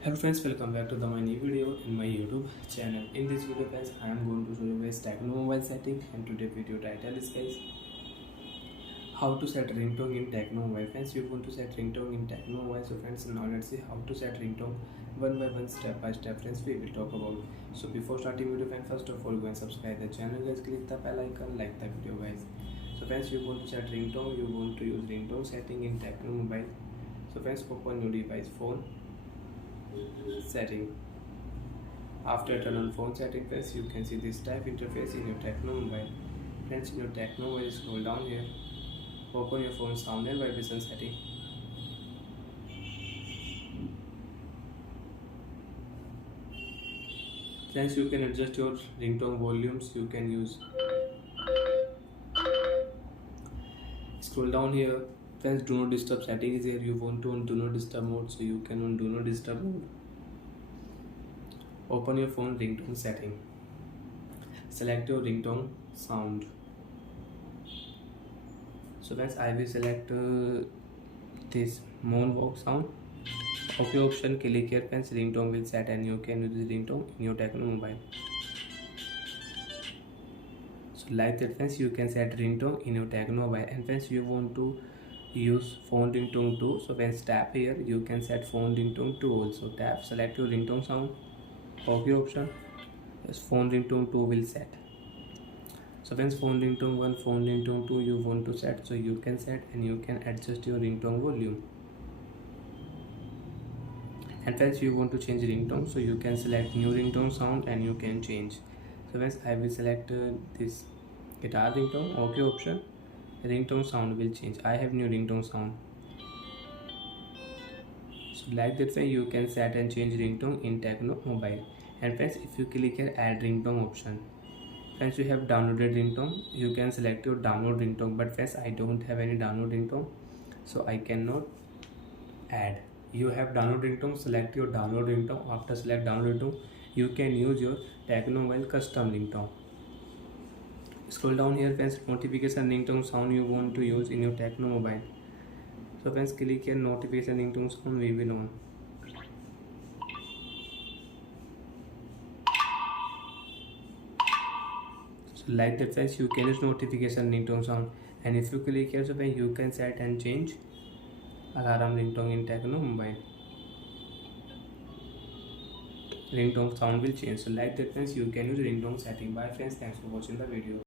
Hello friends, welcome back to my new video in my YouTube channel. In this video guys, I am going to show you guys Tecno mobile setting, and today video title is guys how to set ringtone in Tecno mobile. Friends, you want to set ringtone in Tecno mobile. So friends, now let's see how to set ringtone one by one, step by step. Friends, we will talk about. So before starting video, friends, first of all go and subscribe the channel guys. Click the bell icon, like the video guys. So friends, you want to set ringtone. You want to use ringtone setting in Tecno mobile. So friends, open your device phone setting. After turn on phone setting, friends, you can see this type interface in your Tecno mobile. Friends, in your Tecno mobile, scroll down here, open your phone sound and vibration setting. Friends, you can adjust your ringtone volumes. You can use, scroll down here. Friends, do not disturb setting is here. You want to on do not disturb mode, so you can on do not disturb mode. Open your phone ringtone setting. Select your ringtone sound. So friends, I will select this moonwalk sound. Okay option, click here friends, ringtone will set and you can use the ringtone in your Tecno mobile. So like that friends, you can set ringtone in your Tecno mobile. And friends, you want to use phone ringtone too, so friends, tap here, you can set phone ringtone too also. Tap, select your ringtone sound, okay option, yes, phone ringtone 2 will set. So friends, phone ringtone 1, phone ringtone 2 you want to set, so you can set and you can adjust your ringtone volume. And friends, you want to change ringtone, so you can select new ringtone sound and you can change. So friends, I will select this guitar ringtone, okay option, ringtone sound will change. I have new ringtone sound. So like that way you can set and change ringtone in Tecno mobile. And friends, if you click here add ringtone option, friends, you have downloaded ringtone, you can select your download ringtone. But friends, I don't have any download ringtone, so I cannot add. You have download ringtone, select your download ringtone. After select download ringtone, you can use your Tecno mobile custom ringtone. Scroll down here friends, notification ringtone sound you want to use in your Tecno mobile. So friends, click here notification ringtone sound we will on. So like that friends, you can use notification ringtone sound. And if you click here, so then you can set and change alarm ringtone in Tecno mobile. Ringtone sound will change. So like that friends, you can use ringtone setting. Bye friends, thanks for watching the video.